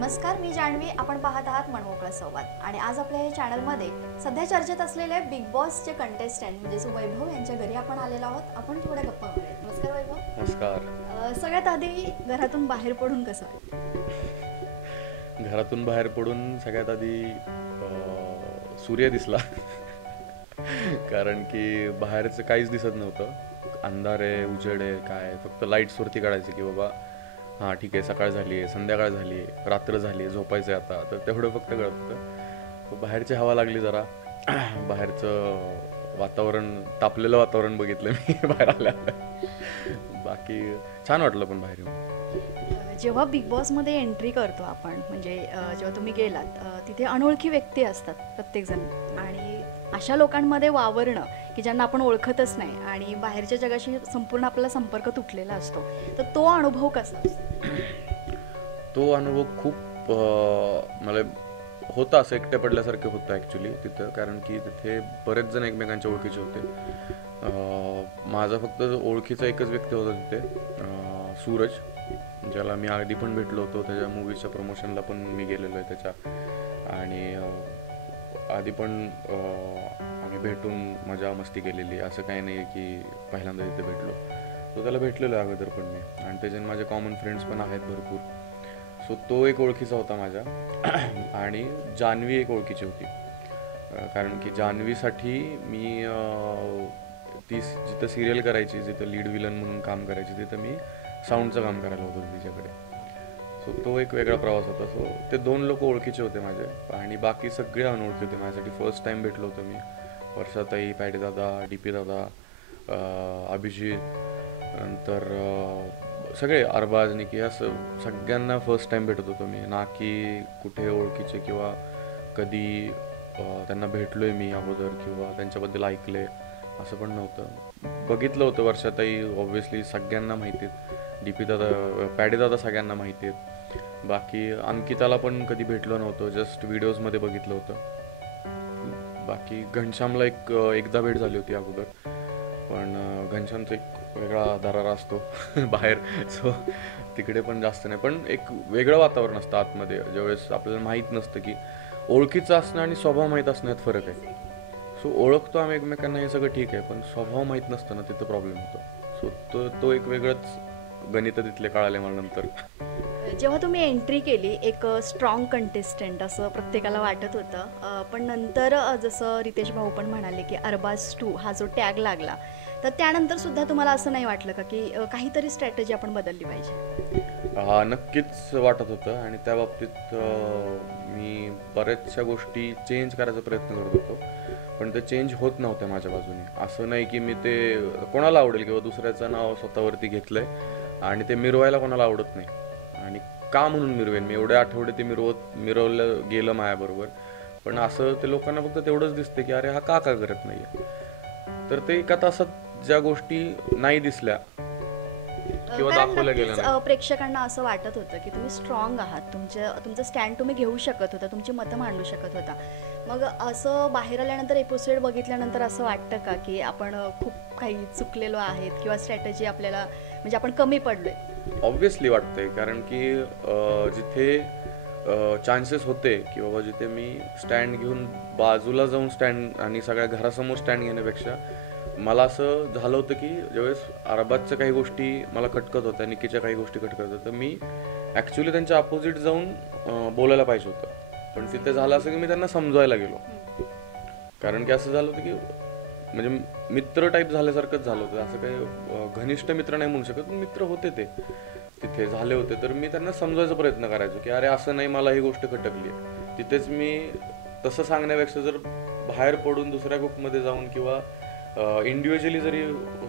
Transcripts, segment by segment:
नमस्कार, मी जान्हवी. आपण पाहत आहात मनमोकळा संवाद आणि आज आपल्या या चॅनलमध्ये सध्या चर्चेत असलेले बिग बॉसचे कंटेस्टंट म्हणजेच वैभव यांच्या घरी आपण आलेलो आहोत. आपण थोड्या गप्पा मारूया. नमस्कार वैभव. नमस्कार. सगळ्यात आधी घरातून बाहेर पडून कसं वाटतं? घरातून बाहेर पडून सगळ्यात आधी सूर्य दिसला. कारण की बाहेरचं काहीच दिसत नव्हतं. अंधार आहे, उजेड आहे, काय फक्त लाईट्सवरती काढायचं की बाबा हां ठीक आहे, सकाळ झाली आहे, संध्याकाळ झाली आहे, रात्र झाली आहे, झोपायचं आहे आता. तर तेवढं फक्त कळत होतं. बाहेरची हवा लागली जरा. बाहेरचं वातावरण, तापलेलं वातावरण बघितलं मी बाहेर आल्या. बाकी छान वाटलं पण बाहेर येऊन. जेव्हा बिग बॉसमध्ये एंट्री करतो आपण, म्हणजे जेव्हा तुम्ही गेलात तिथे अनोळखी व्यक्ती असतात प्रत्येकजण, आणि अशा लोकांमध्ये वावरणं की ज्यांना आपण ओळखतच नाही आणि बाहेरच्या जगाशी संपूर्ण आपला संपर्क तुटलेला असतो, तर तो अनुभव कसा असतो? तो अनुभव खूप मला होता, असं एकटे पडल्यासारखं होतं ॲक्च्युली तिथं. कारण की तिथे बरेच जण एकमेकांच्या ओळखीचे होते. माझा फक्त ओळखीचा एकच व्यक्ती होता तिथे, सूरज, ज्याला मी आधी पण भेटलो होतो. त्याच्या मूवीच्या प्रमोशनला पण मी गेलेलो आहे त्याच्या. आणि आधी पण आम्ही भेटून मजा मस्ती केलेली. असं काही नाही की पहिल्यांदा तिथे भेटलो. तो त्याला भेटलेलो आहे अगोदर पण मी. आणि त्याच्याने माझे कॉमन फ्रेंड्स पण आहेत भरपूर. सो तो एक ओळखीचा होता माझ्या. आणि जान्हवी एक ओळखीची होती. कारण की जान्हवीसाठी मी ती जिथं सिरियल करायची, जिथं लीड विलन म्हणून काम करायची, तिथं मी साऊंडचं काम करायला होतो तिच्याकडे. सो तो एक वेगळा प्रवास होता. सो ते दोन लोक ओळखीचे होते माझे. आणि बाकी सगळे अनोळखी होते माझ्यासाठी. फर्स्ट टाईम भेटलो होतो मी. वर्षाताई, पॅडेदादा, DP दादा, अभिजित, नंतर सगळे अरबाज, निकी, असं सगळ्यांना फर्स्ट टाईम भेटत होतो मी. ना की कुठे ओळखीचे किंवा कधी त्यांना भेटलो आहे मी अगोदर किंवा त्यांच्याबद्दल ऐकले, असं पण नव्हतं. बघितलं होतं वर्षाताई ऑब्व्हियसली सगळ्यांना माहिती आहेत. DP दादा, पॅडेदादा सगळ्यांना माहिती आहेत. बाकी अंकिताला पण कधी भेटलो नव्हतं, जस्ट व्हिडिओजमध्ये बघितलं होतं. बाकी घनश्यामला एकदा भेट झाली होती अगोदर, पण घनश्यामचा एक वेगळा दरारा असतो बाहेर. सो तिकडे पण जास्त नाही. पण एक वेगळं वातावरण असतं आतमध्ये, ज्यावेळेस आपल्याला माहीत नसतं की ओळखीचं असणं आणि स्वभाव माहीत असण्यात फरक आहे. सो ओळखतो आम्ही एकमेकांना, हे सगळं ठीक आहे, पण स्वभाव माहीत नसतं ना, तिथं प्रॉब्लेम होतो. सो तो एक वेगळंच गणित तिथले कळाले मला नंतर. जेव्हा तुम्ही एंट्री केली, एक स्ट्रॉंग कंटेस्टंट असं प्रत्येकाला वाटत होतं, पण नंतर जसं रितेश भाऊ पण म्हणाले की अरबाज 2 हा जो टॅग लागला, तर त्यानंतर सुद्धा तुम्हाला असं नाही वाटलं का की काहीतरी स्ट्रॅटेजी आपण बदलली पाहिजे? हा, नक्कीच वाटत होतं. आणि त्या बाबतीत मी बऱ्याचशा गोष्टी चेंज करायचा प्रयत्न करत होतो, पण ते चेंज होत नव्हत्या माझ्या बाजूने. असं नाही की मी ते कोणाला आवडेल किंवा दुसऱ्याचं नाव स्वतःवरती घेतलंय आणि ते मिरवायला कोणाला आवडत नाही. आणि का म्हणून मिरवेन मी? एवढे आठवडे ते मिरवलं गेलं माझ्याबरोबर, पण असं ते लोकांना फक्त तेवढंच दिसते की अरे हा का करत नाहीये. तर ते एका तासात ज्या गोष्टी नाही दिसल्या किंवा दाखवल्या गेल्या नाही. प्रेक्षकांना असं वाटत होतं की तुम्ही स्ट्रॉंग आहात, तुमचं स्टँड तुम्ही घेऊ शकत होता, तुमची मतं मांडू शकत होता. मग असं बाहेर आल्यानंतर एपिसोड बघितल्यानंतर असं वाटतं का की आपण खूप काही चुकलेलो आहेत किंवा स्ट्रॅटेजी आपल्याला, म्हणजे आपण कमी पडलोय? ऑब्व्हियसली वाटतंय. कारण की जिथे चान्सेस होते की बाबा जिथे मी स्टँड घेऊन बाजूला जाऊन स्टँड आणि सगळ्या घरासमोर स्टँड घेण्यापेक्षा, मला असं झालं होतं की ज्यावेळेस अरबाजच्या काही गोष्टी मला खटकत होत्या, निकीच्या काही गोष्टी खटकत होत्या, तर मी ॲक्च्युली त्यांच्या अपोजिट जाऊन बोलायला पाहिजे होतं. पण तिथे झालं असं की मी त्यांना समजवायला गेलो. कारण की असं झालं होतं की म्हणजे मित्र टाईप झाल्यासारखंच झालं होतं. असं काही घनिष्ठ मित्र नाही म्हणू शकत, पण मित्र होते ते तिथे झाले होते. तर मी त्यांना समजवायचा प्रयत्न करायचो की अरे असं नाही, मला ही गोष्ट खटकली आहे. तिथेच मी तसं सांगण्यापेक्षा जर बाहेर पडून दुसऱ्या ग्रुपमध्ये जाऊन किंवा इंडिव्हिज्युअली जरी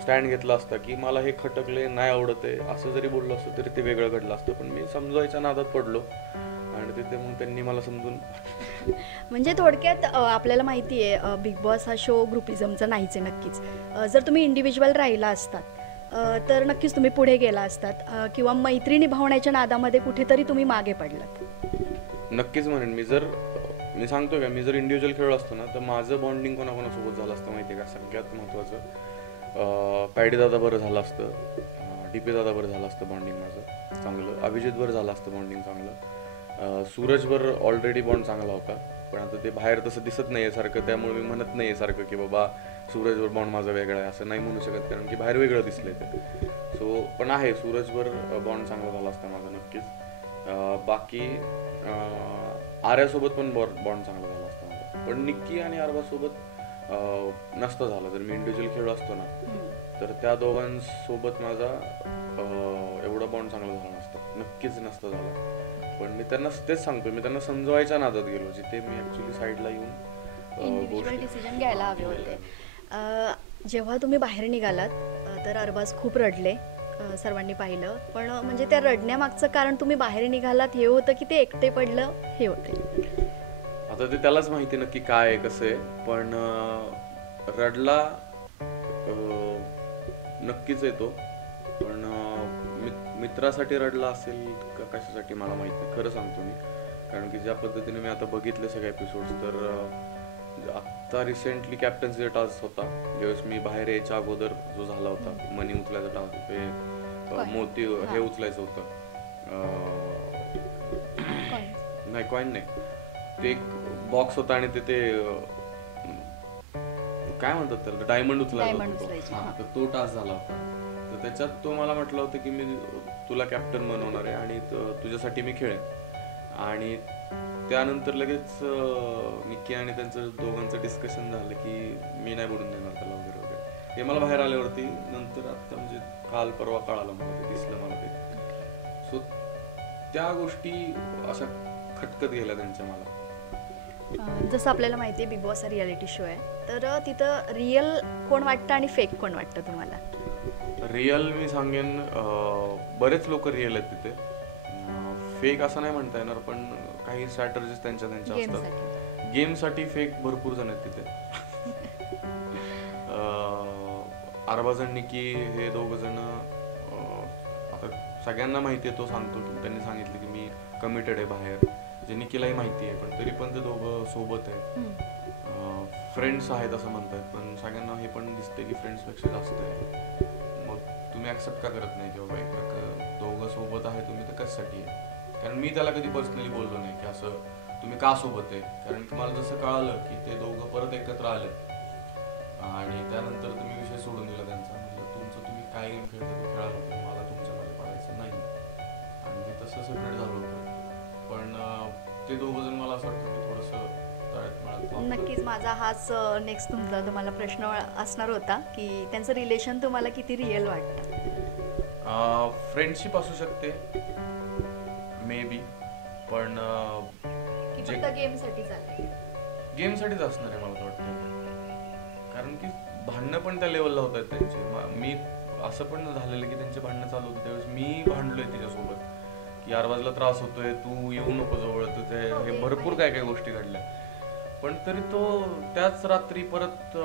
स्टँड घेतला असता की मला हे खटकले, नाही आवडत आहे, असं जरी बोललो असतं तरी ते वेगळं घडलं असतं. पण मी समजवायच्या नादात पडलो आणि तिथे मग त्यांनी मला समजून म्हणजे थोडक्यात आपल्याला माहिती आहे बिग बॉस हा शो ग्रुपिझमचा नाहीच आहे. नक्कीच जर तुम्ही इंडिव्हिज्युअल राहिला असतात तर नक्कीच तुम्ही पुढे गेला असतात, किंवा मैत्री निभावण्याच्या नादामध्ये कुठेतरी तुम्ही मागे पडलात. नक्कीच म्हणेन मी सांगतो का, मी जर इंडिव्हिज्युअल खेळलो असतो ना, तर माझं बॉन्डिंग कोणाकोणासोबत झालं असतं माहिती आहे का? सगळ्यात महत्त्वाचं पॅडेदादा बरं झालं असतं, DP दादा बरं झालं असतं बॉन्डिंग माझं चांगलं, अभिजित बरं झालं असतं बॉन्डिंग चांगलं, सूरजवर ऑलरेडी बॉन्ड चांगला होता, पण आता ते बाहेर तसं दिसत नाही आहे सारखं, त्यामुळे मी म्हणत नाही आहे सारखं की बाबा सूरजवर बॉन्ड माझा वेगळा आहे, असं नाही म्हणू शकत, कारण की बाहेर वेगळं दिसलंय ते. सो पण आहे, सूरजवर बॉन्ड चांगला झाला असता माझा नक्कीच. बाकी आर्यासोबत पण बॉन्ड चांगला झाला असता माझा, पण निक्की आणि अरबाजसोबत नसतं झालं. जर मी इंडिव्हिज्युअल खेळलो असतो ना, तर त्या दोघांसोबत माझा एवढा बॉन्ड चांगला झाला नसता, नक्कीच नसतं झाला. पण मी त्यांना तेच सांगतो, मी त्यांना समजवायच्या नादात गेलो, जिथे मी ॲक्च्युली साईडला येऊन इंडिव्हिज्युअल डिसिजन घ्यायला हवे होते. जेव्हा तुम्ही बाहेर निघालात तर अरबाज खूप रडले, सर्वांनी पाहिलं. पण म्हणजे त्या रडण्यामागचं कारण तुम्ही बाहेर निघालात हे होतं की ते एकटे पडलं हे होते? आता ते त्यालाच माहिती नक्की काय आहे कसं आहे, पण रडला नक्कीच येतो, पण मित्रासाठी रडला असेल का कशासाठी मला माहित नाही, खरं सांगतो मी. कारण की ज्या पद्धतीने मी आता बघितले सगळे एपिसोड्स, तर आत्ता रिसेंटली कॅप्टन्सी टास्क होता, ज्यावेळेस मी बाहेर यायच्या अगोदर जो झाला होता मनी उचलायचा टास्क, ते मोती हे उचलायचं होतं, नाही कॉइन नाही, ते एक बॉक्स होता आणि ते काय म्हणतात त्याला, डायमंड उचलायचा होता. हां, तर तो टास्क झाला होता. तर त्याच्यात तो मला म्हटलं होतं की मी तुला कॅप्टन बनवणार आहे आणि तुझ्यासाठी मी खेळेन. आणि त्यानंतर लगेच निक्की आणि त्यांचं दोघांचं डिस्कशन झालं की मी नाही बुडून देणार त्याला वगैरे वगैरे. हे मला बाहेर आल्यावरती नंतर आत्ता म्हणजे काल परवा कळालं मला, ते दिसलं मला ते. सो त्या गोष्टी अशा खटकत गेल्या त्यांच्या मला. जसं आपल्याला माहिती आहे बिग बॉस हा रियालिटी शो आहे, तर तिथं रिअल कोण वाटतं आणि फेक कोण वाटतं तुम्हाला? रिअल मी सांगेन, बरेच लोक रिअल आहेत तिथे. फेक असं नाही म्हणता येणार, पण काही स्ट्रॅटर्जीज त्यांच्या असतात. गेमसाठी फेक भरपूर जण आहेत तिथे. अरबाज आणि निकी हे दोघ जण, आता सगळ्यांना माहिती आहे, तो सांगतो की त्यांनी सांगितलं की मी कमिटेड आहे बाहेर, जे निकीलाही माहिती आहे, पण तरी पण ते दोघं सोबत आहेत. फ्रेंड्स आहेत असं म्हणतात, पण सगळ्यांना हे पण दिसते की फ्रेंड्सपेक्षा जास्त आहे. मग तुम्ही ॲक्सेप्ट का करत नाही की बाबा एक दोघं सोबत आहे, तुम्ही तर कशासाठी आहे? कारण मी त्याला कधी पर्सनली बोललो नाही की असं तुम्ही का सोबत आहे, कारण की मला जसं कळालं की ते दोघं परत एकत्र आले आणि त्यानंतर तुम्ही विषय सोडून दिला त्यांचा, म्हणजे तुमचं तुम्ही काय गेम खेळता ते खेळायला होतं, मला तुमच्यामध्ये पडायचं नाही, आणि मी तसं सेपरेट झालो होतो. पण ते दोघं जण मला असं वाटतं की थोडंसं तळ्यात मळ्यात. नक्कीच माझा हाच नेक्स्ट तुम्हाला प्रश्न असणार होता की त्यांचं रिलेशन तुम्हाला किती रिअल वाटतं? फ्रेंडशिप असू शकते मे बी, पण गेमसाठी चाललंय, गेमसाठीच असणार आहे मला तर वाटतं. कारण की भांडणं पण त्या लेवलला होत आहेत त्यांचे. मी असं पण झालेलं की त्यांचे भांडणं चालू होते त्यावेळेस मी भांडलोय तिच्यासोबत की अरबाजला त्रास होतोय, तू येऊ नको जवळ, तुझे हे भरपूर काय काय गोष्टी घडल्या. पण तरी तो त्याच रात्री परत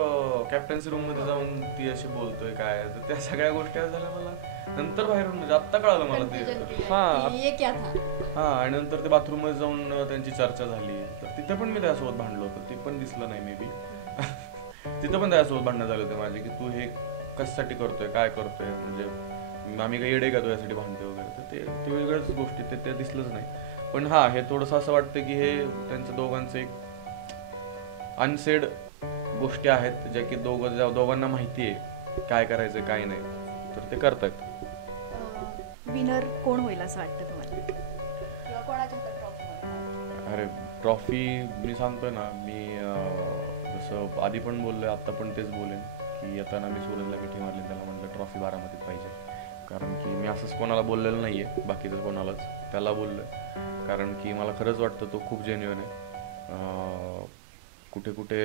कॅप्टन्सी रूम मध्ये जाऊन ती अशी बोलतोय काय, तर त्या सगळ्या गोष्टी झाल्या मला नंतर बाहेरून, म्हणजे आत्ता कळालं मला ते. हा, आणि नंतर ते बाथरूम मध्ये जाऊन त्यांची चर्चा झाली, तर तिथे पण मी त्यासोबत भांडलो होतो, ते पण दिसलं नाही मे बी. तिथं पण त्यासोबत भांडणं झाले होते माझे की तू हे कशासाठी करतोय, काय करतोय, म्हणजे आम्ही काही येडे का तू यासाठी भांडतोय वगैरे, तर ते वेगळ्याच गोष्टी, ते दिसलंच नाही. पण हा, हे थोडंसं असं वाटतं की हे त्यांचं दोघांचं एक अनसेड गोष्टी आहेत, ज्या की दोघांना माहिती आहे काय करायचं काय नाही, तर ते करतात. विनर कोण होईल असं वाटतं तुम्हाला, किंवा कोणाच्या हातात ट्रॉफी? अरे ट्रॉफी मी सांगतोय ना, मी जसं आधी पण बोललोय, आत्ता पण तेच बोलेन की येताना मी सूरजला मिठी मारली, त्याला म्हटलं ट्रॉफी बारामतीत पाहिजे. कारण की मी असंच कोणाला बोललेलं नाही आहे, बाकीचं कोणालाच, त्याला बोललोय कारण की मला खरंच वाटतं तो खूप जेन्युइन आहे. कुठे कुठे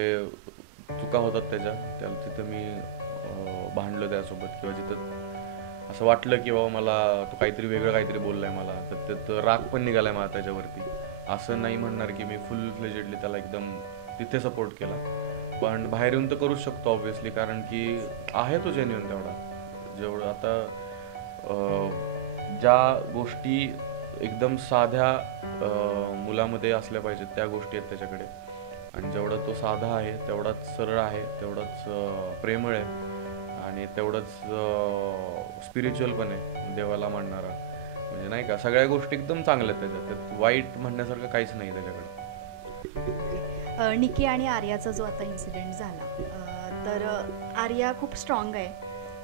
चुका होतात त्याला तिथं मी भांडलो त्यासोबत, किंवा जिथं असं वाटलं की बाबा मला तो काहीतरी वेगळं काहीतरी बोललाय मला, तर त्यात राग पण निघालाय मला त्याच्यावरती. असं नाही म्हणणार की मी फुल फ्लेजेडली त्याला एकदम तिथे सपोर्ट केला, पण बाहेर येऊन तर करूच शकतो ऑब्व्हियसली, कारण की आहे तो जेन्युइन तेवढा. जेवढं आता ज्या गोष्टी एकदम साध्या मुलामध्ये असल्या पाहिजेत त्या गोष्टी आहेत त्याच्याकडे, आणि जेवढा तो साधा आहे तेवढाच सरळ आहे, तेवढाच प्रेमळ आहे, आणि तेवढंच स्पिरिच्युअल पण आहे, देवाला मानणारा. म्हणजे नाही का, सगळ्या गोष्टी एकदम चांगल्या आहेत त्याच्यात वाईट म्हणण्यासारखं काहीच नाही त्याच्याकडे. निकी आणि आर्याचा जो आता इन्सिडेंट झाला, तर आर्या खूप स्ट्रॉंग आहे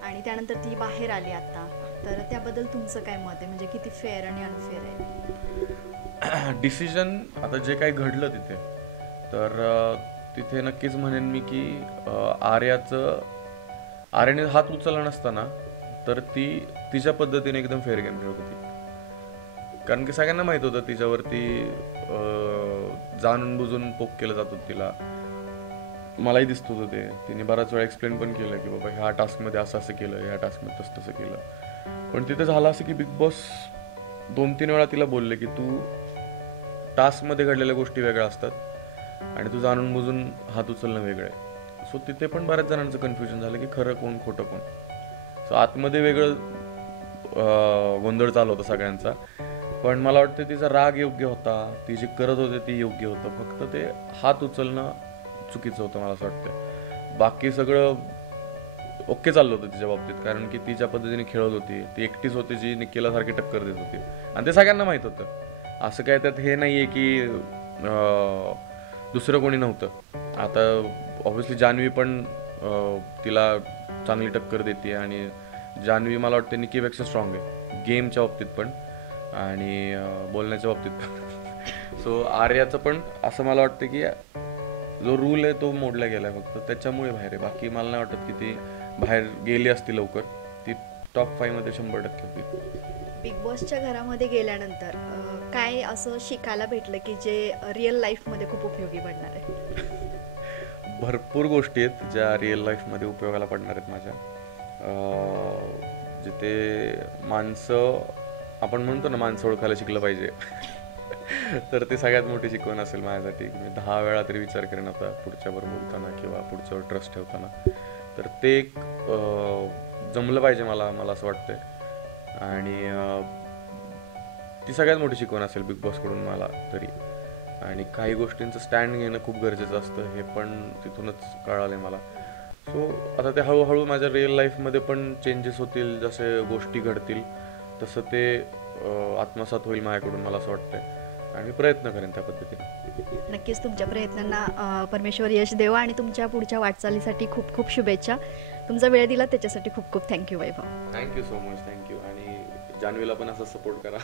आणि त्यानंतर ती बाहेर आली आता, तर त्याबद्दल तुमचं काय मत आहे, म्हणजे किती फेअर आणि अनफेअर आहे? डिसिजन आता जे काही घडलं तिथे, तर तिथे नक्कीच म्हणेन मी की आर्याने हात उचलला नसताना तर ती तिच्या पद्धतीने एकदम फेअर गेम खेळत होती. कारण की सगळ्यांना माहित होतं तिच्यावरती जाणून बुजून पोक केलं जात होतं तिला. मलाही दिसत होतं ते. तिने बराच वेळा एक्सप्लेन पण केलं की बाबा ह्या टास्कमध्ये असं असं केलं, ह्या टास्कमध्ये तसं तसं केलं. पण तिथे झालं असं की बिग बॉस 2-3 वेळा तिला बोलले की तू टास्कमध्ये घडलेल्या गोष्टी वेगळ्या असतात आणि तू जाणून बुजून हात उचलणं वेगळं आहे. सो तिथे पण बऱ्याच जणांचं कन्फ्युजन झालं की खरं कोण खोटं कोण. सो आतमध्ये वेगळं गोंधळ चालू होता सगळ्यांचा. पण मला वाटतं तिचा राग योग्य होता, ती जी करत होते ती योग्य होतं. फक्त ते हात उचलणं चुकीचं होतं मला असं वाटतं. बाकी सगळं ओके चाललं होतं तिच्या बाबतीत, कारण की ती ज्या पद्धतीने खेळत होती, ती एकटीच होती जी निक्कीला सारखी टक्कर देत होती आणि ते सगळ्यांना माहीत होतं. असं काय त्यात हे नाही आहे की दुसरं कोणी नव्हतं. आता ऑब्व्हियसली जान्हवी पण तिला चांगली टक्कर देते आणि जान्हवी मला वाटतं निक्कीपेक्षा स्ट्रॉंग आहे गेमच्या बाबतीत पण आणि बोलण्याच्या बाबतीत पण. सो आर्याचं पण असं मला वाटतं की जो रूल आहे तो मोडला गेला आहे, फक्त त्याच्यामुळे बाहेर आहे. बाकी मला नाही वाटत की ती बाहेर गेली असती लवकर. ती टॉप 5 मध्ये 100% होती. बिग बॉसच्या घरामध्ये गेल्यानंतर काय असं शिकायला भेटलं की जे रिअल लाईफमध्ये खूप उपयोगी पडणार आहे? भरपूर गोष्टी आहेत ज्या रिअल लाईफमध्ये उपयोगाला पडणार आहेत माझ्या. जिथे माणसं, आपण म्हणतो ना माणसं ओळखायला शिकलं पाहिजे. तर ते सगळ्यात मोठी शिकवण असेल माझ्यासाठी. मी 10 वेळा तरी विचार करेन आता पुढच्यावर बोलताना किंवा पुढच्यावर ट्रस्ट ठेवताना. तर ते एक जमलं पाहिजे मला असं वाटतंय. आणि ती सगळ्यात मोठी शिकवण असेल बिग बॉसकडून मला तरी. आणि काही गोष्टींचं स्टँड घेणं खूप गरजेचं असतं हे पण तिथूनच कळालं मला. सो आता ते हळूहळू माझ्या रिअल लाईफमध्ये पण चेंजेस होतील, जसे गोष्टी घडतील तसं ते आत्मसात होईल माझ्याकडून मला असं वाटतंय आणि प्रयत्न करेन त्या पद्धतीने. नक्कीच तुमच्या प्रयत्नांना परमेश्वर यश देवा आणि तुमच्या पुढच्या वाटचालीसाठी खूप खूप शुभेच्छा. तुमचा वेळ दिला त्याच्यासाठी खूप खूप thank you Vaibhav. Thank you so much. Thank you. आणि जान्हवीला पण असा सपोर्ट करा.